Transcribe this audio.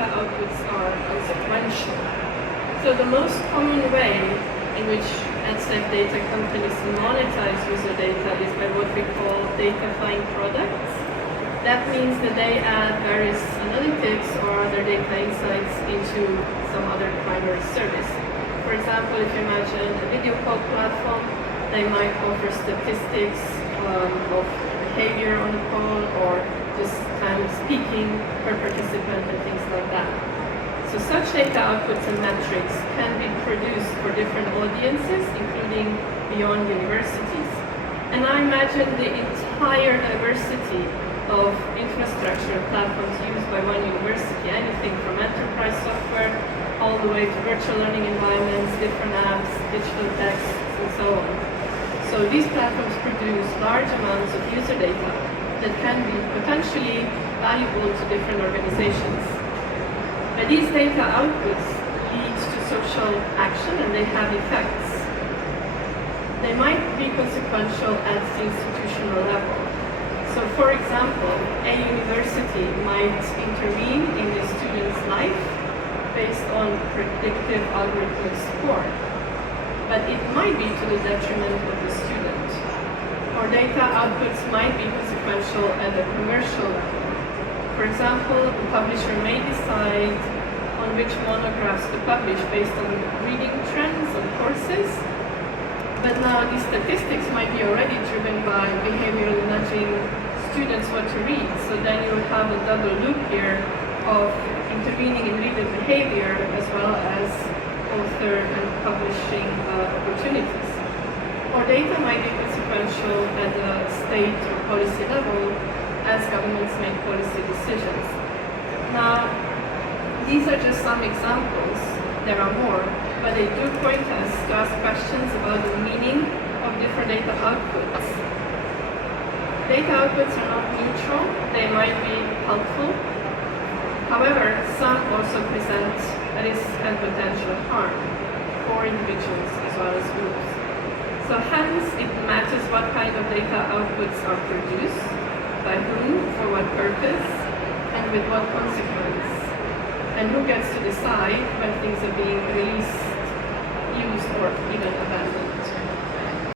data outputs are consequential. So the most common way in which EdTech data companies monetize user data is by what we call data-flying products. That means that they add various analytics or other data insights into some other primary service. For example, if you imagine a video call platform, they might offer statistics of behavior on the call or just time speaking per participant and things like that. So such data outputs and metrics can be produced for different audiences, including beyond universities. And I imagine the entire diversity of infrastructure platforms used by one university, anything from enterprise software all the way to virtual learning environments, different apps, digital texts, and so on. So these platforms produce large amounts of user data that can be potentially valuable to different organizations. But these data outputs lead to social action and they have effects. They might be consequential at the institutional level. So for example, a university might intervene in the student's life based on predictive algorithmic score, but it might be to the detriment of the student. Or data outputs might be consequential at a commercial level. For example, the publisher may decide on which monographs to publish based on reading trends on courses, but now these statistics might be already driven by behavioral nudging students what to read. So then you would have a double loop here of intervening in reader behavior as well as author and publishing opportunities. Or data might be consequential at the state or policy level as governments make policy decisions. Now, these are just some examples. There are more. But they do point us to ask questions about the meaning of different data outputs. Data outputs are not neutral, they might be helpful. However, some also present risk and potential harm for individuals as well as groups. So hence, it matters what kind of data outputs are produced, by whom, for what purpose, and with what consequence. And who gets to decide when things are being released, used, or even abandoned.